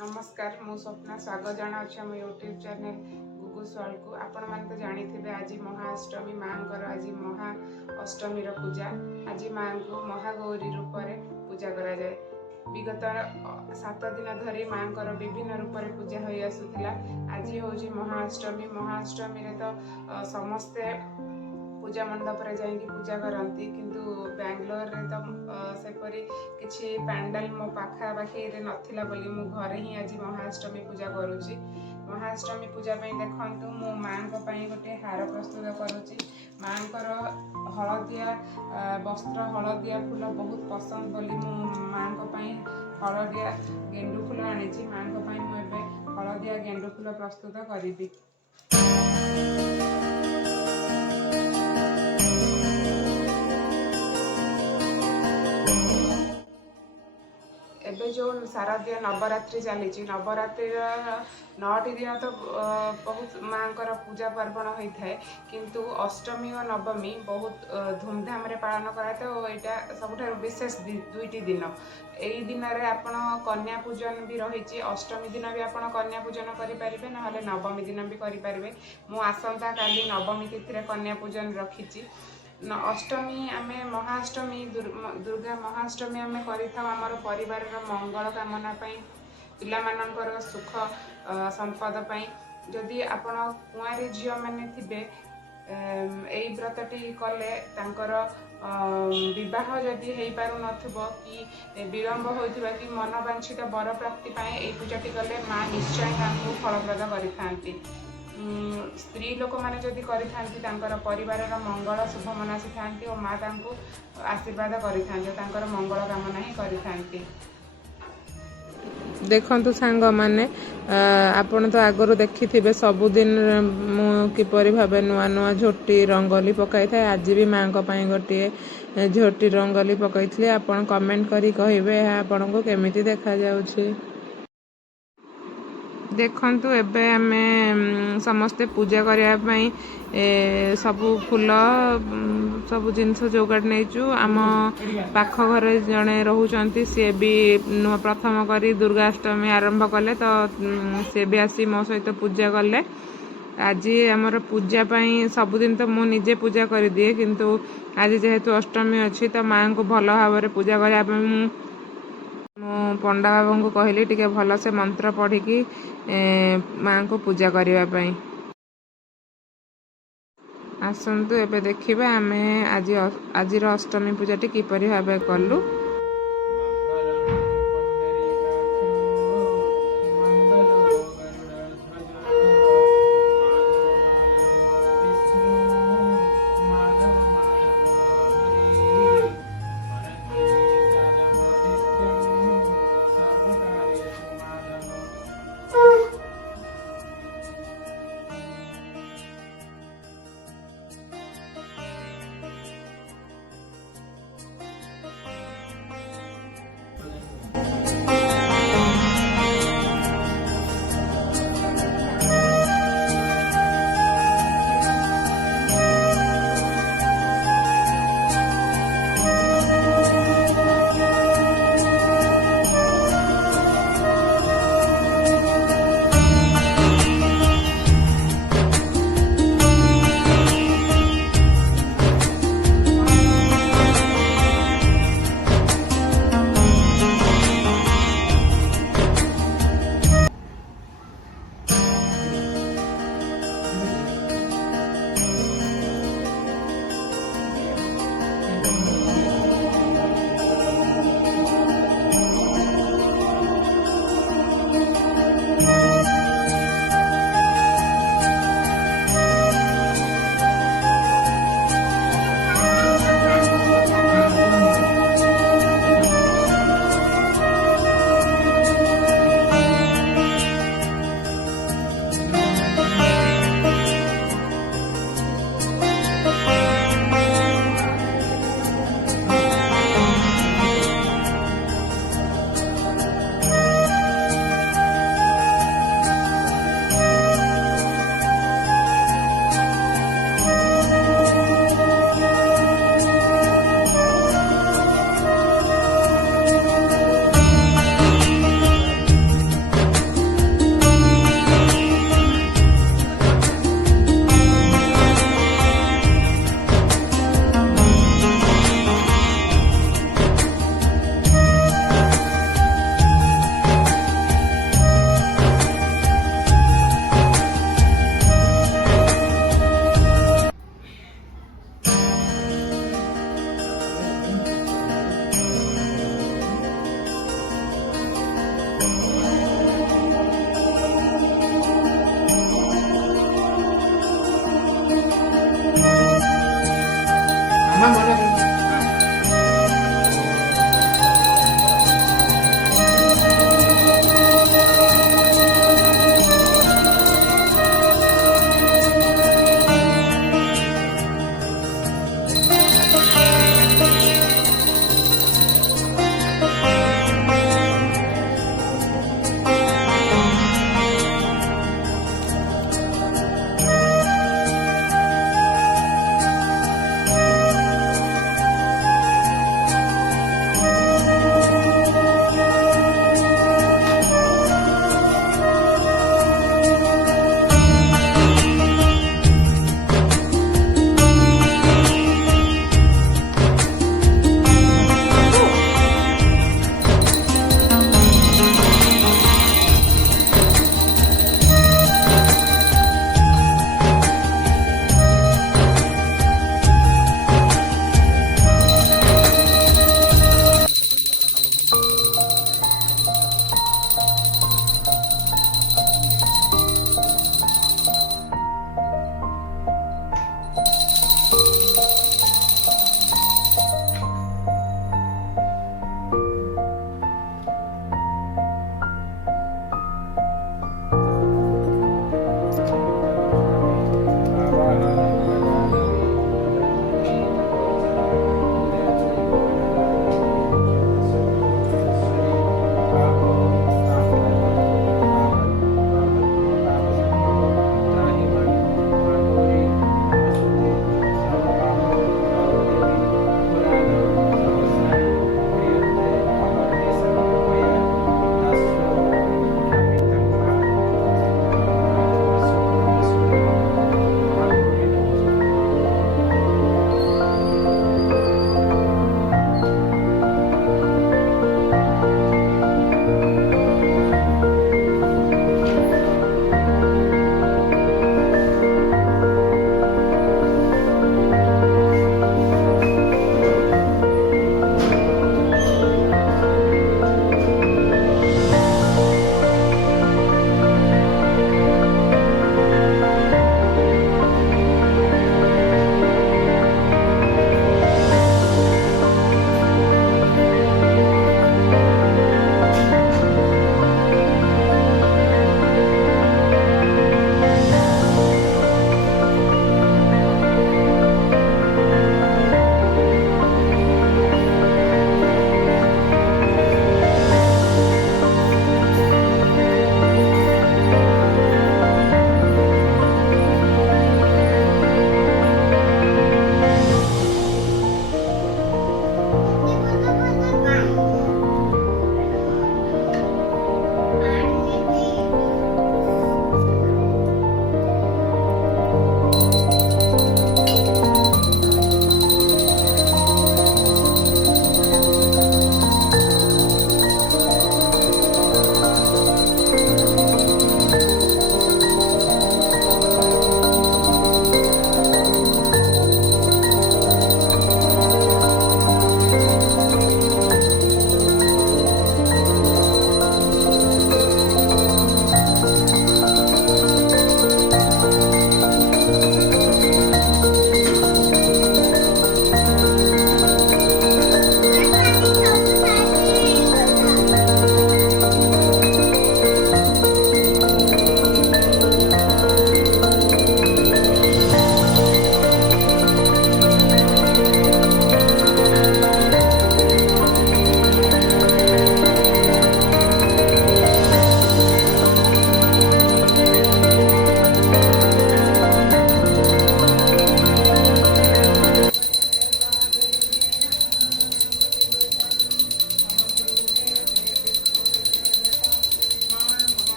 नमस्कार मु स्वप्ना स्वागत जनाऊँ आम यूट्यूब चैनल गुगुस वर्ल्ड को। आपण मैंने तो जानी थे आज महाअष्टमी माँ आज महा अष्टमी पूजा। आज माँ को महागौरी रूप में पूजा करा जाए। विगत 7 दिन धरी माँ विभिन्न रूप में पूजा हो आसूला। आज हूँ महाअष्टमी। महाअष्टमी तो समस्ते पूजा मंडप रे जाइए पूजा करती, किंतु बेंगलोर रे तो सेपरी किछि पैंडल मो पाखापाखि नथिला बोली मु घरे ही आज महाअष्टमी पूजा करुच्ची। महाअष्टमी पूजा देखु मो माँ गोटे हार प्रस्तुत करुच्ची। माँकर हलदिया वस्त्र हलदिया फूल बहुत पसंद बोली मो माँ हलदिया गेंडु फूल आनी। माँ मुझे हलदिया गेंडु फूल प्रस्तुत करी। एबे जो शारदीय नवरात्रि चली, नवरात्रि 9 दिन तो बहुत माँ पूजा पार्वण होता है, किंतु अष्टमी और नवमी बहुत धूमधाम रे पालन कराते। और यहाँ सब विशेष 2टी दिन। यही दिन में आपण कन्या पूजन भी रही। अष्टमी दिन भी आप कन्या पूजन करें, ना नवमी दिन भी करें। मु आसंता काली नवमी तिथि कन्या पूजन रखी। अष्टमी आम महाअष्टमी दुर्गा महाअष्टमी आम कर परिवार मंगल कामना पिलामानकर सुख संपद जदि आपण कुआरी झील मैंने थे यही व्रतटी कले विवाह जदि हो पार नथिबो कि विलंब होइथिबा कि मनोवांछित वर प्राप्ति यही पूजाटी कले माँ निश्चय फलप्रद करि। स्त्री लोक मैंने जदि कर परिवार मंगल शुभ मनासी था और माँ आशीर्वाद कर मंगल कामना ही करी। देखंतु सांग माने आपण तो आगरू देखि थिबे सबुदिन मु किपरि भाबे नुआ नुआ झोटी रंगोली पकाई थाए। आज भी माँ को पई गोटे झोटी रंगोली पकाई। आपण कमेंट करी कहिबे आपण को केमिति देखा जाउछि। देखंतु एबे आमे समस्ते पूजा करने सबू फूल सबू जिनस जोगाड़ नहींचु। आम पाख घर जड़े रोचंती सी भी प्रथम करी दुर्गाष्टमी आरंभ कले, तो सी भी आसी मो सहित पूजा कले। आज आमर पूजा सबुदिन तो मु निजे पूजा कर दिए, किंतु आज जेहेतु अष्टमी अच्छी तो माँ को भल भाव में पूजा करने पंडा बाबा को कहली टिके भल से मंत्र पढ़ी कि माँ को पूजा करने। आसतु एबे देखिबा आमे आज अष्टमी पूजाटी किपरि भाबे कलु।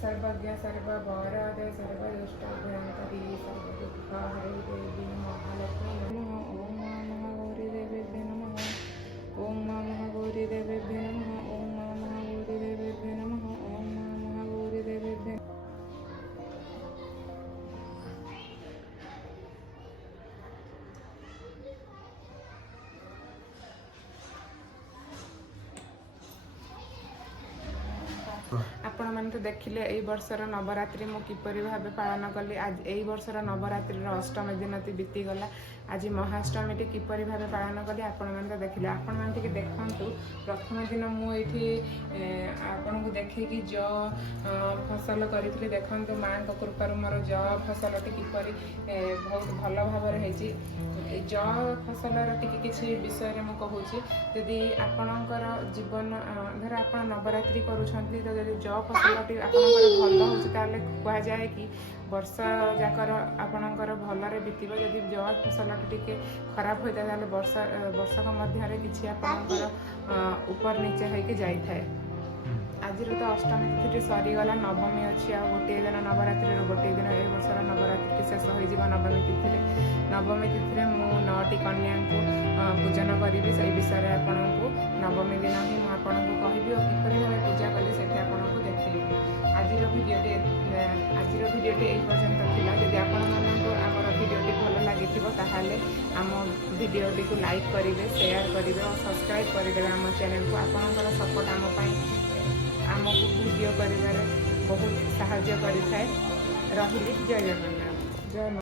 सर्वज्ञ सर्ववरद सर्वदुष्टभयंकरी सर्वदुःखहरे देवी महालक्ष्मी नमः। ओम महागौरी देवीभ्यो नमः। ओम महागौरी देवीभ्यो नमः। ओम महागौरी देवीभ्यो नमः। ओम महागौरी देवीभ्यो ଆପଣମାନେ ତ ଦେଖିଲେ ଏଇ ବର୍ଷର ନବରାତ୍ରି ମୁଁ କିପରି ଭାବେ ପାଳନ କଲି। ଆଜି ଏଇ ବର୍ଷର ନବରାତ୍ରିର ଅଷ୍ଟମ ଦିନଟି ବିତିଗଲା। ଆଜି ମହାଷ୍ଟମୀଟି କିପରି ଭାବେ ପାଳନ କଲି ଆପଣମାନେ ତ ଦେଖିଲେ। ଆପଣମାନେ ଟିକେ ଦେଖନ୍ତୁ, ପ୍ରଥମ ଦିନ ମୁଁ ଏଇଠି ଆପଣଙ୍କୁ ଦେଖେଇକି ଫସଲ କରିଥିଲି। ଦେଖନ୍ତୁ ମାଆଙ୍କ କୃପାରୁ ମୋର ଫସଲଟି କିପରି ବହୁତ ଭଲ ଭାବରେ ହେଇଛି। ଏ ଫସଲର ଟିକେ କିଛି ବିଷୟରେ ମୁଁ କହୁଛି। ଯଦି ଆପଣଙ୍କର ଜୀବନ ଧର ଆପଣ ନବରାତ୍ରି କରୁଛନ୍ତି, ତ ଯଦି ଫସଲଟି ଆପଣଙ୍କର ଭଲ ହେଉଛି ତାହେଲେ କୁହାଯାଏ କି ବର୍ଷ ଯାକର ଆପଣଙ୍କର ଭଲରେ ବିତିବ। ଯଦି ଫସଲଟି ଟିକେ ଖରାପ ହୋଇଥାଏ ତାହେଲେ ବର୍ଷକ ମଧ୍ୟରେ କିଛି ଆପଣଙ୍କର ଉପର ନିଚେ ହେଇକି ଯାଇଥାଏ। ଆଜିର ତ ଅଷ୍ଟମୀ ତିଥିଟି ସରିଗଲା, ନବମୀ ଅଛି ଆଉ ଗୋଟିଏ ଦିନ ନବରାତ୍ରିର ଗୋଟିଏ ଦିନ। ଏ ବର୍ଷର ନବରାତ୍ରିଟି ଶେଷ ହୋଇଯିବ ନବମୀ ତିଥିରେ। ନବମୀ ତିଥିରେ ମୁଁ 9ଟି କନ୍ୟାଙ୍କୁ ପୂଜନ କରିବି। ସେଇ ବିଷୟରେ ଆପଣଙ୍କୁ ନବମୀ ଦିନ ହିଁ ମୁଁ ଆପଣଙ୍କୁ କହିବି ଓ କିପରି ଭାବେ ପୂଜା କଲି ସେଠି ଆପଣଙ୍କୁ ଦେଖେଇବି। ଆଜିର ଭିଡ଼ିଓଟି ଏଇ ପର୍ଯ୍ୟନ୍ତ ଥିଲା। ଯଦି ଆପଣମାନଙ୍କୁ ଆମର ଭିଡ଼ିଓଟି ଭଲ ଲାଗିଥିବ ତାହେଲେ ଆମ ଭିଡ଼ିଓଟିକୁ ଲାଇକ୍ କରିବେ, ସେୟାର କରିବେ ଓ ସବସ୍କ୍ରାଇବ୍ କରିଦେବେ ଆମ ଚ୍ୟାନେଲକୁ। ଆପଣଙ୍କର ସପୋର୍ଟ ଆମକୁ ଭିଡ଼ିଓ କରିବାରେ ବହୁତ ସାହାଯ୍ୟ କରିଥାଏ। ରହିଲି, ଜୟ ଜଗନ୍ନାଥ। ଜୟ